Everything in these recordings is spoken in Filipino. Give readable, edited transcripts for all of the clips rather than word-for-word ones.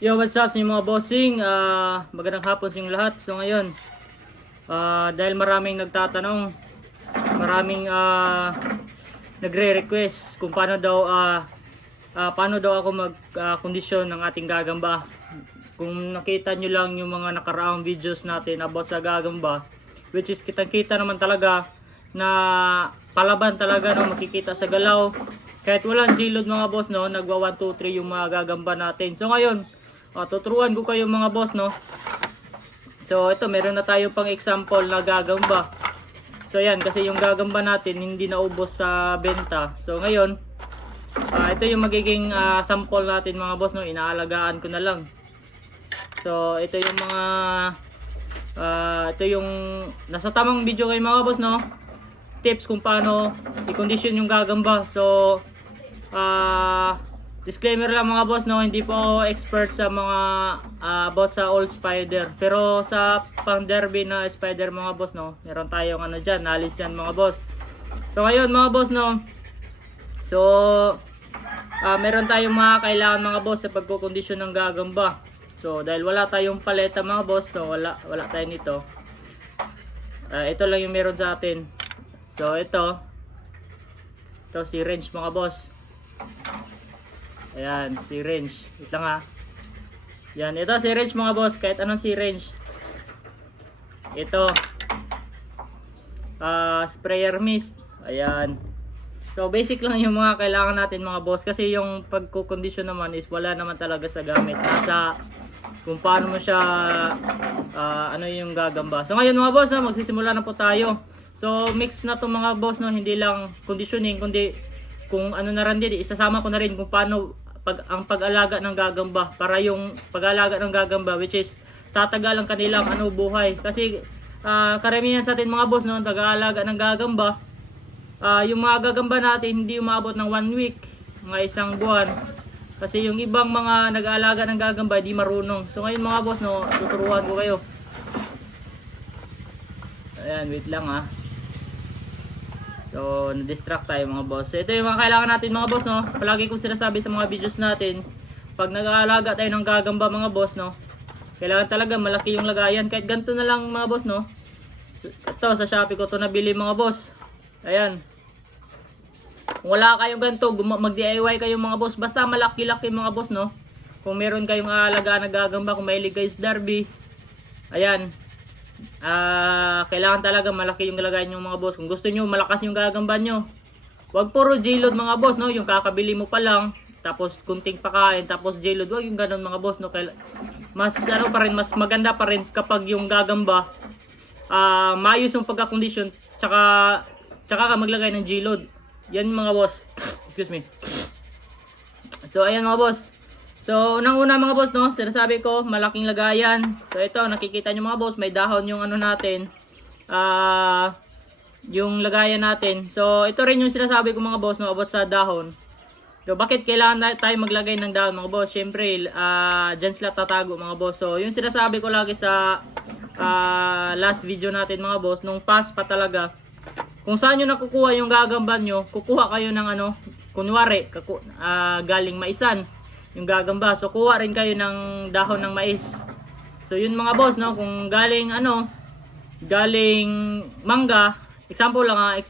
Yo, what's up sa inyo mga bossing? Magandang hapon sa inyong lahat. So ngayon, dahil maraming nagtatanong, maraming nagre-request kung paano daw ako mag-kondisyon ng ating gagamba. Kung nakita nyo lang yung mga nakaraang videos natin about sa gagamba, which is kitang-kita naman talaga na palaban talaga no, makikita sa galaw. Kahit walang G-load mga boss no, nagwa 1, 2, 3 yung mga gagamba natin. So ngayon, tuturuan ko kayo mga boss no. So ito, meron na tayo pang example na gagamba. So yan, kasi yung gagamba natin hindi naubos sa benta. So ngayon, ito yung magiging sample natin mga boss no, inaalagaan ko na lang. So ito yung mga ito yung nasa tamang video kayo mga boss no. Tips kung paano i-condition yung gagamba. So disclaimer lang mga boss no, hindi po ako expert sa mga about sa old spider. Pero sa pang derby na spider mga boss no, meron tayong ano diyan, knowledge diyan mga boss. So ngayon mga boss no. So meron tayong mga kailangan mga boss sa pagkokondisyon ng gagamba. So dahil wala tayong paleta mga boss no, wala tayo nito. Ito lang yung meron sa atin. So ito syringe mga boss. Ayan, syringe. Wait lang ha. Yan, ito syringe mga boss. Kahit anong syringe. Ito. Sprayer mist. Ayan. So, basic lang yung mga kailangan natin mga boss. Kasi yung pagkukondisyon naman is wala naman talaga sa gamit. Nasa kung paano mo siya ano yung gagamba. So, ngayon mga boss, magsisimula na po tayo. So, mix na to mga boss, no? Hindi lang conditioning, kundi kung ano na rin din, isasama ko na rin kung paano ang pag-alaga ng gagamba, para yung pag-alaga ng gagamba which is tatagal ang kanilang buhay. Kasi karamihan sa atin mga boss no, pag-aalaga ng gagamba, yung mga gagamba natin hindi umabot ng 1 week, mga isang buwan. Kasi yung ibang mga nag-aalaga ng gagamba hindi marunong. So ngayon mga boss no, tuturuan ko kayo. Ayan, wait lang ha. So, na-distract tayo mga boss. So, ito yung mga kailangan natin mga boss, no? Palagi kong sinasabi sa mga videos natin, pag nag-aalaga tayo ng gagamba mga boss, no? Kailangan talaga malaki yung lagayan. Kahit ganito na lang mga boss, no? So, ito, sa Shopee ko ito nabili mga boss. Ayan. Kung wala kayong ganito, mag-DIY kayo mga boss. Basta malaki-laki mga boss, no? Kung meron kayong aalagaan na gagamba, kung mahilig kayo sa derby, ayan. Kailangan talaga malaki yung lagayan yung mga boss. Kung gusto nyo malakas yung gagamba nyo, wag puro J-load mga boss no, yung kakabili mo pa lang tapos kunting pakain tapos J-load, wag yung ganun mga boss no. Mas pa rin, mas maganda pa rin kapag yung gagamba maayos yung pagka-condition, tsaka ka maglagay ng J-load. Yan mga boss. Excuse me. So ayan mga boss. So, unang-una mga boss, no, sinasabi ko, malaking lagayan. So, ito, nakikita nyo mga boss, may dahon yung ano natin, yung lagayan natin. So, ito rin yung sinasabi ko mga boss, no, about sa dahon. So, bakit kailangan tayo maglagay ng dahon mga boss? Siyempre, dyan sila tatago mga boss. So, yung sinasabi ko lagi sa last video natin mga boss, nung past pa talaga, kung saan nyo nakukuha yung gagamba nyo, kukuha kayo ng kunwari, galing maisan yung gagamba. So kuha rin kayo ng dahon ng mais. So yun mga boss no, kung galing galing mangga, example lang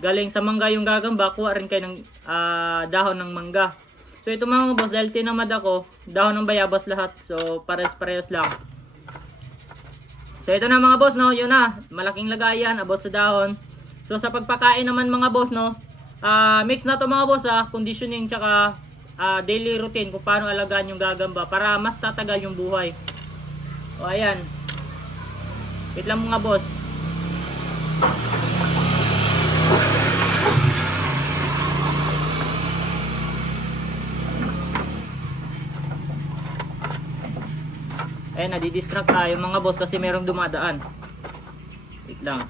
galing sa mangga yung gagamba, kuha rin kayo ng dahon ng mangga. So ito mga boss, dahil tinamad ako, dahon ng bayabas lahat. So pares-parehas lang. So ito na mga boss no, yun na, malaking lagayan about sa dahon. So sa pagpakain naman mga boss no, mix na to mga boss conditioning tsaka daily routine kung paano alagaan yung gagamba para mas tatagal yung buhay. O ayan, wait lang mga boss. Ayan, nadidistract tayo mga boss kasi merong dumadaan. Wait lang.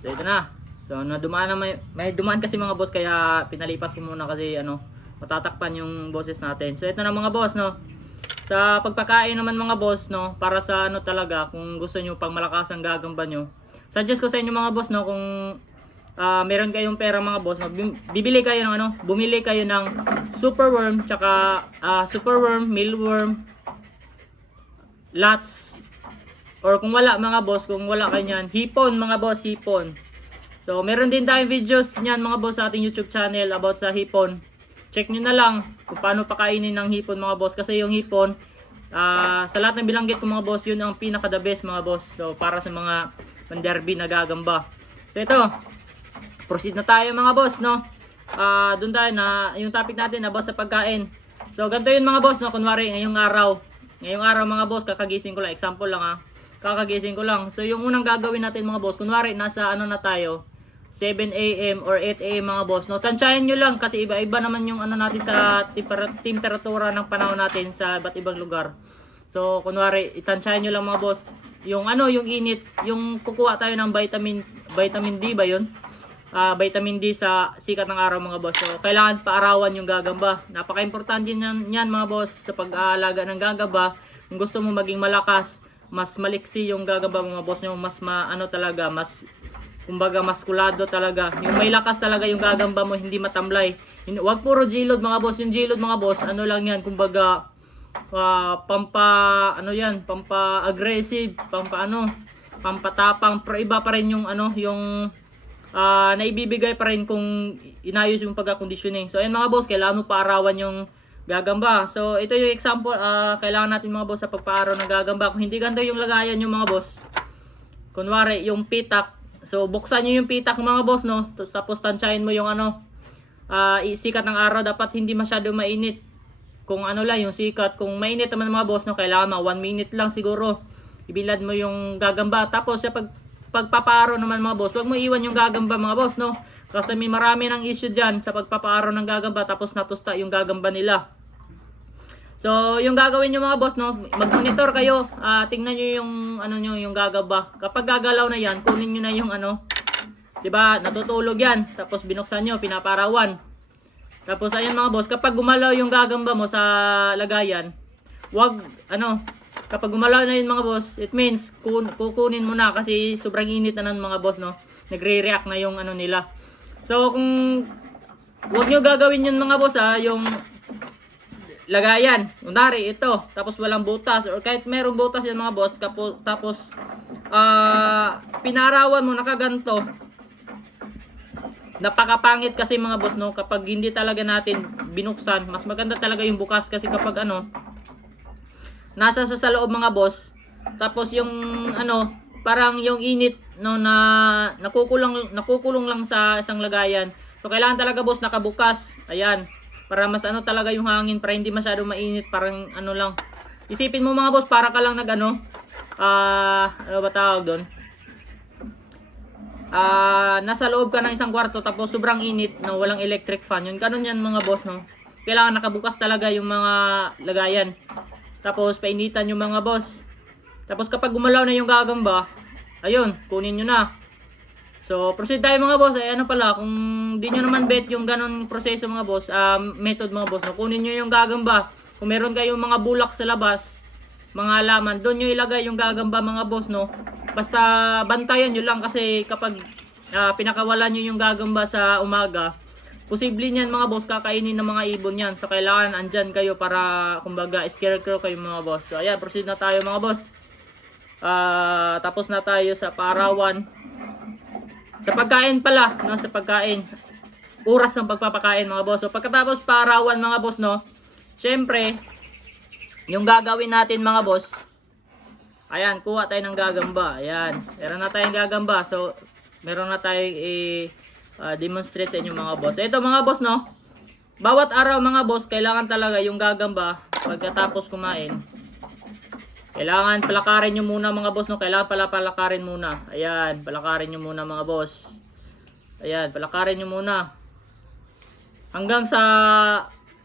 So ito na. So nadumaan na may dumaan kasi mga boss, kaya pinalipas ko muna kasi matatakpan yung boses natin. So ito na mga boss no. Sa pagpakain naman mga boss no, para sa talaga, kung gusto niyo pang malakas ang gagamba nyo, suggest ko sa inyo mga boss, no, kung meron kayong pera mga boss, no, bibili kayo ng ano, bumili kayo ng superworm, tsaka superworm, mealworm, lots, or kung wala mga boss, kung wala kayo niyan, hipon mga boss, hipon. So meron din tayong videos niyan mga boss sa ating YouTube channel about sa hipon. Check nyo na lang kung paano pakainin ng hipon mga boss, kasi yung hipon, sa lahat ng bilanggit ko mga boss, yun ang pinaka the best mga boss. So para sa mga manderby na gagamba. So ito, proceed na tayo mga boss, no. Doon tayo na yung topic natin about sa pagkain. So ganito yun mga boss, no. Kunwari ngayong araw mga boss, kakagising ko lang, example lang kakagising ko lang. So yung unang gagawin natin mga boss, kunwari nasa ano na tayo, 7 AM or 8 AM mga boss, no. Tansyahin nyo lang kasi iba-iba naman yung ano natin sa temperatura ng panahon natin sa iba't ibang lugar. So kunwari itansyahin nyo lang mga boss, yung ano, yung init, yung kukuha tayo ng vitamin D ba yun? Vitamin D sa sikat ng araw mga boss. So kailangan paarawan yung gagamba. Napaka-importante yan mga boss sa pag-aalaga ng gagamba. Kung gusto mo maging malakas, mas maliksi yung gagamba mga boss nyo, mas talaga, mas kumbaga maskulado talaga. Yung may lakas talaga yung gagamba mo, hindi matamlay. Wag puro gilod mga boss. Yung gilod mga boss, ano lang yan, kumbaga pampa-aggressive, pampatapang, pero iba pa rin yung ano, yung naibibigay pa rin kung inayos yung pagka-conditioning. So ayun mga boss, kailangan mo paarawan yung gagamba. So ito yung example, kailangan natin mga boss sa pagpaaraw ng gagamba. Kung hindi ganito yung lagayan yung mga boss, kunwari yung pitak, so buksan nyo yung pitak mga boss, no. Tapos tansyahin mo yung ano, sikat ng araw, dapat hindi masyado mainit. Kung ano lang yung sikat, kung mainit naman mga boss, no, kailangan 1 minute lang siguro ibilad mo yung gagamba. Tapos sa pagpapaaraw naman mga boss, wag mo iwan yung gagamba mga boss, no. Kasi may marami ng issue dyan sa pagpapaaraw ng gagamba, tapos natusta yung gagamba nila. So yung gagawin nyo mga boss, no, mag-monitor kayo, tingnan nyo yung ano nyo, yung gagamba. Kapag gagalaw na yan, kunin nyo na yung ano, 'di ba? Natutulog yan, tapos binuksan nyo, pinaparawan. Tapos ayan mga boss, kapag gumalaw yung gagamba mo sa lagayan, wag ano, kapag gumalaw na yun mga boss, it means kukunin mo na kasi sobrang init na ng mga boss, no. Nagre-react na yung ano nila. So kung wag nyo gagawin yun mga boss, yung lagayan, kunwari ito, tapos walang butas, or kahit merong butas yan mga boss, tapos pinarawan mo nakaganto, napakapangit kasi mga boss, no. Kapag hindi talaga natin binuksan, mas maganda talaga yung bukas, kasi kapag ano, nasa sa loob mga boss, tapos yung ano, parang yung init, no, na nakukulong lang sa isang lagayan. So kailangan talaga boss nakabukas. Ayan, para mas ano talaga yung hangin, para hindi masyado mainit, parang ano lang. Isipin mo mga boss, para ka lang ano ba tawag doon? Nasa loob ka ng isang kwarto, tapos sobrang init, no, walang electric fan. Yun ganun yan mga boss, no. Kailangan nakabukas talaga yung mga lagayan. Tapos painitan yung mga boss. Tapos kapag gumalaw na yung gagamba, ayun, kunin nyo na. So proceed tayo mga boss. Ano pala, kung di nyo naman bet yung ganun proseso mga boss, method mga boss, no, kunin nyo yung gagamba. Kung meron kayong mga bulak sa labas, mga halaman, doon nyo ilagay yung gagamba mga boss, no. Basta bantayan nyo lang, kasi kapag pinakawalan nyo yung gagamba sa umaga, posible niyan mga boss, kakainin ng mga ibon yan. So kailangan andyan kayo para kumbaga scarecrow kayo mga boss. So ayan, proceed na tayo mga boss. Tapos na tayo sa parawan. Sa pagkain pala, no, sa pagkain. Oras ng pagpapakain mga boss. So pagkatapos parawan mga boss, no, syempre, yung gagawin natin mga boss, ayan, kuha tayo ng gagamba. Ayan, meron na tayong gagamba. So meron na tayong demonstrate sa inyo mga boss. Ito mga boss, no, bawat araw mga boss, kailangan talaga yung gagamba pagkatapos kumain, kailangan palakarin nyo muna mga boss, no. Kailangan palakarin muna. Ayan, palakarin nyo muna mga boss. Ayan, palakarin nyo muna hanggang sa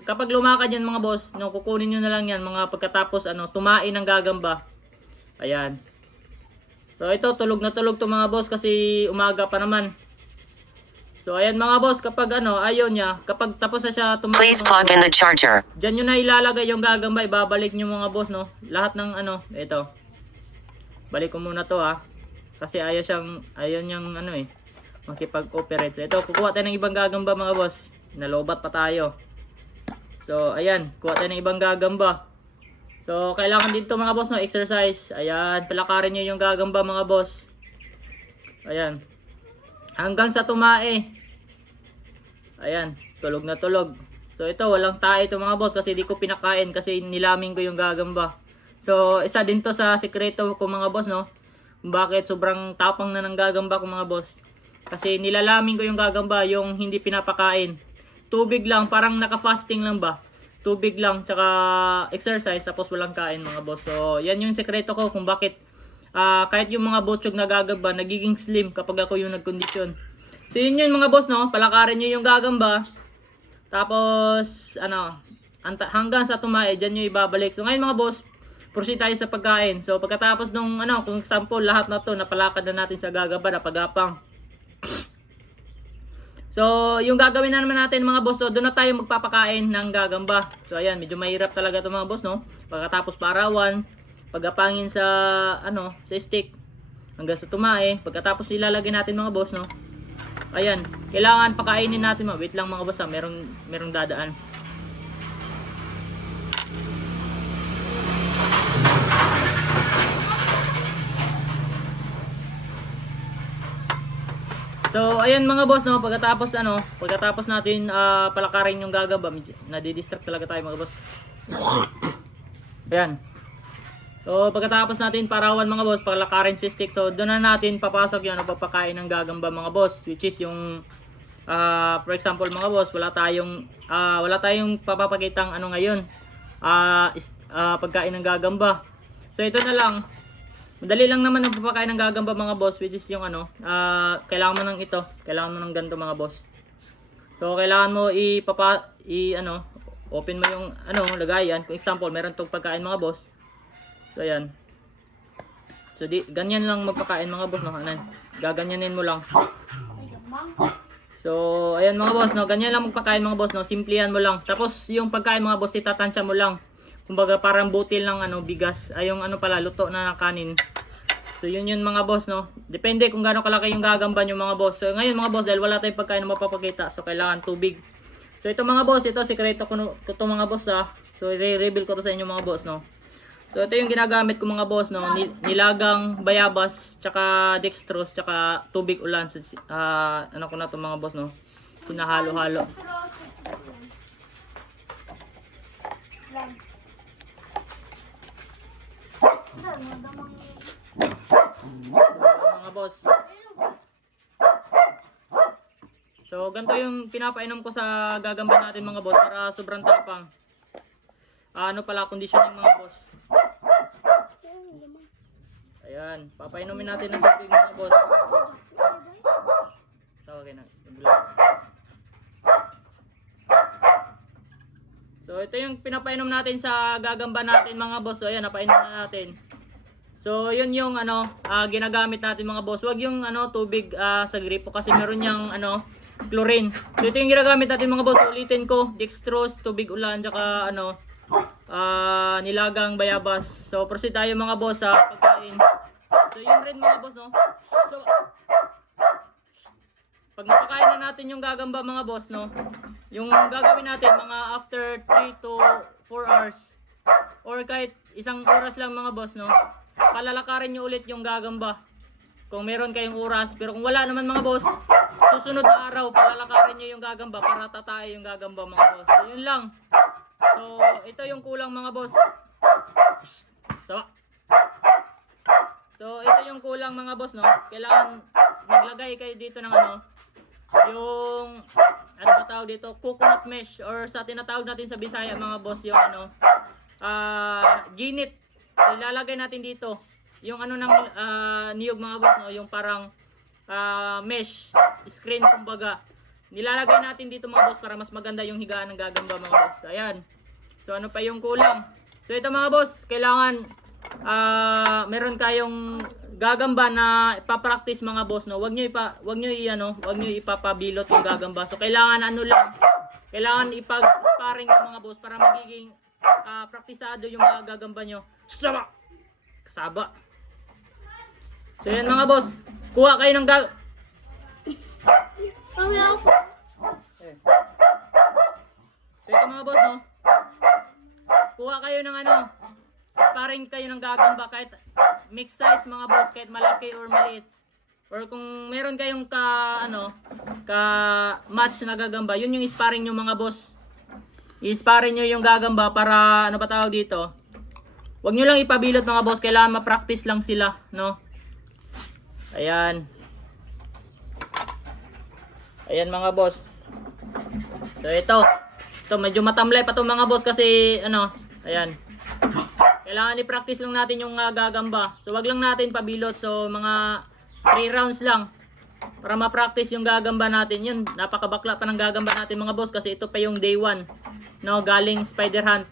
kapag lumakad yan mga boss, no, kukunin nyo na lang yan mga pagkatapos ano, tumain ng gagamba. Ayan. So ito, tulog na tulog to mga boss kasi umaga pa naman. So ayan mga boss, kapag ano, ayaw niya, kapag tapos na siya tumain, please plug in the charger. Diyan nyo na ilalagay yung gagamba, ibabalik nyo mga boss, no. Lahat ng ano, ito. Balik ko muna to ha. Kasi ayaw niyang ano eh, makipag-operate. So ito, kukuha tayo ng ibang gagamba mga boss. Nalobat pa tayo. So ayan, kuha tayo ng ibang gagamba. So kailangan dito mga boss no, exercise. Ayan, palakarin niyo yung gagamba mga boss. Ayan. Hanggang sa tumae. Ayan, tulog na tulog. So ito, walang tae ito mga boss kasi di ko pinakain kasi nilaming ko yung gagamba. So isa din to sa sikreto ko mga boss no. Bakit sobrang tapang na ng gagamba ko mga boss. Kasi nilalaming ko yung gagamba, yung hindi pinapakain. Tubig lang, parang naka-fasting lang ba. Tubig lang, tsaka exercise, tapos walang kain mga boss. So yan yung sikreto ko kung bakit kahit yung mga botsyog na gagamba, nagiging slim kapag ako yung nagkondisyon. So yun yun mga boss no, palakarin nyo yung gagamba. Tapos ano, hanggang sa tumae, dyan nyo ibabalik. So ngayon mga boss, proceed tayo sa pagkain. So pagkatapos nung ano, kung example lahat na to, napalakad na natin sa gagamba, napagapang. So yung gagawin na naman natin mga boss, doon na tayo magpapakain ng gagamba. So ayan, medyo mahirap talaga to mga boss no. Pagkatapos paarawan, pagapangin sa ano, sa stick hanggang sa tumae. Pagkatapos ilalagay natin mga boss no. Ayan, kailangan pakainin natin. Wait lang mga boss, merong dadaan. So ayan mga boss no, pagkatapos natin palakarin yung gagamba, nadidistract talaga tayo mga boss. Ayan. So pagkatapos natin parawan mga boss, palakarin si stick. So doon na natin papasok yung pagpakain ng gagamba mga boss, which is yung for example mga boss, wala tayong papapakitang ano ngayon. Pagkain ng gagamba. So ito na lang. Madali lang naman ang papakain ng gagamba mga boss, which is yung ano, kailangan mo ng ito, kailangan mo ng ganito mga boss. So kailangan mo open mo yung ano, lagayan. Kung example, meron tong pagkain mga boss. So ayan. So ganyan lang magpakain mga boss no. Anan, gaganyanin mo lang. So ayan mga boss no, ganyan lang magpakain mga boss no. Simplihan mo lang. Tapos yung pagkain mga boss, itatansya mo lang. Kumbaga parang butil ng ano, bigas, ay yung ano pala, luto na kanin. So yun mga boss no. Depende kung gaano kalaki yung gagamba nyo mga boss. So ngayon mga boss, dahil wala tayong pagkain na mapapakita, so kailangan tubig. So ito mga boss, ito sikreto ko to mga boss So i-reveal ko to sa inyo mga boss no. So ito yung ginagamit ko mga boss no, nilagang bayabas, tsaka dextrose, tsaka tubig ulan. So, ano ko na to mga boss no. Pinahalo-halo. Mga boss. So ganito yung pinapainom ko sa gagamba natin mga boss para sobrang tapang. Ano pala conditioning mga boss. Ayan, papainumin natin ng tubig mga boss. Tawagin na. So ito yung pinapainom natin sa gagamba natin mga boss. So ayan, napainom na natin. So yun yung ano, ginagamit natin mga boss. Huwag yung ano, tubig sa gripo kasi meron yung ano, chlorine. So ito yung ginagamit natin mga boss. Ulitin ko, dextrose, tubig ulan, tsaka ano, nilagang bayabas. So proceed tayo mga boss sa pagkain. So yun rin mga boss no. So pag napakain na natin yung gagamba mga boss no, yung gagawin natin mga after 3 to 4 hours or kahit isang oras lang mga boss no, palalakarin nyo ulit yung gagamba kung meron kayong oras. Pero kung wala naman mga boss, susunod na araw palalakarin nyo yung gagamba para tatae yung gagamba mga boss. So yun lang. So ito yung kulang mga boss. So ito yung kulang mga boss no. Kailangan maglagay kayo dito ng ano, yung ano ba tawag dito, coconut mesh, or sa tinatawag natin sa Bisaya mga boss yung ano, ginit. Ilalagay natin dito yung ano ng niyog mga boss no, yung parang mesh screen kumbaga. Nilalagay natin dito mga boss para mas maganda yung higaan ng gagamba mga boss. Ayan. So ano pa yung kulang? So ito mga boss, kailangan meron kayong gagamba na ipa-practice mga boss no. Wag niyo ipapabilot yung gagamba. So kailangan ano lang, kailangan ipag-sparring yung mga boss para magiging praktisado yung mga gagamba nyo. Kasaba. So yan mga boss, kuha kayo ng So ito mga boss, no? Kuha kayo ng sparring kayo ng gagamba kahit mixed size mga boss, kahit malaki or maliit. Or kung meron kayong match na gagamba, yun yung sparring nyo mga boss. I-sparring nyo yung gagamba para ano pa tawag dito. Huwag nyo lang ipabilot mga boss, kailangan ma-practice lang sila, no? Ayan. Ayan mga boss. So ito medyo matamlay pa to mga boss kasi ayan. Kailangan i-practice lang natin yung gagamba. So wag lang natin pabilot. So mga 3 rounds lang para ma-practice yung gagamba natin. Yun, napakabakla pa ng gagamba natin mga boss kasi ito pa yung day 1. No, galing spider hunt.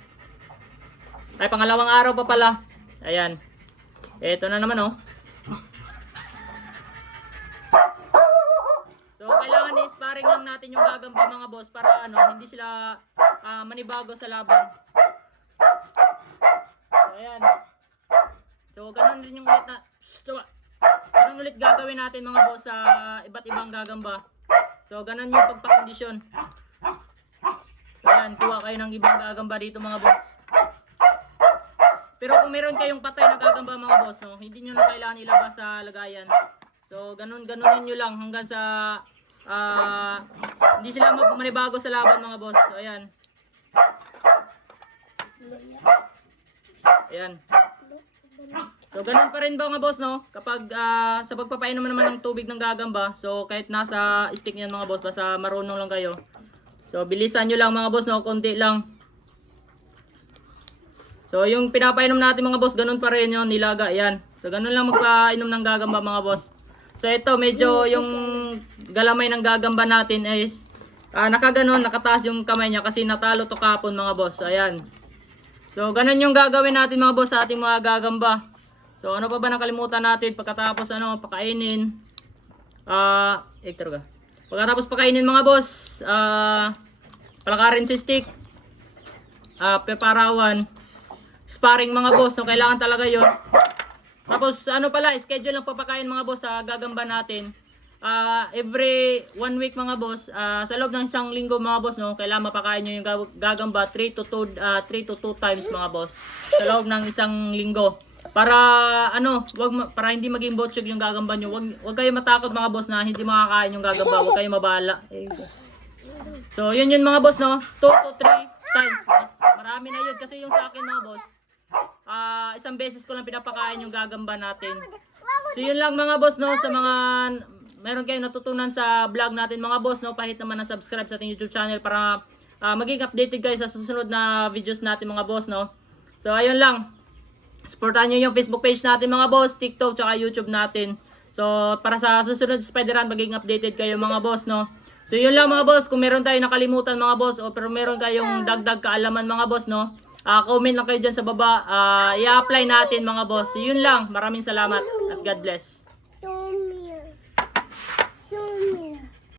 Ay pangalawang araw pa pala. Ayan. Ito na naman oh. So kailangan i-sparring lang natin yung gagamba mga boss para hindi sila manibago sa laban. So ayan. So ganun rin yung ganun ulit gagawin natin mga boss sa iba't ibang gagamba. So ganun yung pagpakondisyon. So ayan, kuha kayo ng ibang gagamba dito mga boss. Pero kung meron kayong patay na gagamba mga boss, no, hindi nyo na kailangan ilabas sa lagayan. So ganunin nyo lang hanggang sa hindi sila manibago sa laban mga boss. So ayan. Ayan. So ganun pa rin ba mga boss, no? Kapag sa pagpapainom naman ng tubig ng gagamba, so kahit nasa stick niyan mga boss, basta marunong lang kayo. So bilisan nyo lang mga boss, no? Konti lang. So yung pinapainom natin mga boss, ganun pa rin yun, nilaga. Ayan. So ganun lang magpainom ng gagamba mga boss. So ito medyo yung galamay ng gagamba natin is nakaganon, nakataas yung kamay niya kasi natalo to kapon mga boss. Ayan. So ganun yung gagawin natin mga boss sa ating mga gagamba. So ano pa ba nakalimutan natin pagkatapos pakainin? Pagkatapos pakainin mga boss, palakarin si stick. Peparawan, sparring mga boss. So kailangan talaga 'yon. Tapos schedule ng papakain mga boss sa gagamba natin. Every 1 week mga boss, sa loob ng isang linggo mga boss, no, kailangan mapakain nyo yung gagamba 3 to 2 times mga boss sa loob ng isang linggo. Para para hindi maging botsyog yung gagamba nyo. Wag kayo matakot mga boss na hindi makakain yung gagamba, wag kayo mabala. So yun mga boss, no, 2 to 3 times. Marami na yun kasi yung sa akin mga boss, isang beses ko lang pinapakain yung gagamba natin. So yun lang mga boss, no, sa mga meron kayong natutunan sa vlog natin mga boss, no, pahit naman na subscribe sa ating YouTube channel para maging updated kayo sa susunod na videos natin mga boss, no. So ayun lang. Supportahan nyo yung Facebook page natin mga boss, TikTok, tsaka YouTube natin. So para sa susunod Spider-Run, maging updated kayo mga boss, no. So yun lang mga boss, kung meron tayong nakalimutan mga boss o pero meron kayong dagdag kaalaman mga boss, no, comment lang kayo dyan sa baba. I-apply natin mga boss. So yun lang, maraming salamat at God bless.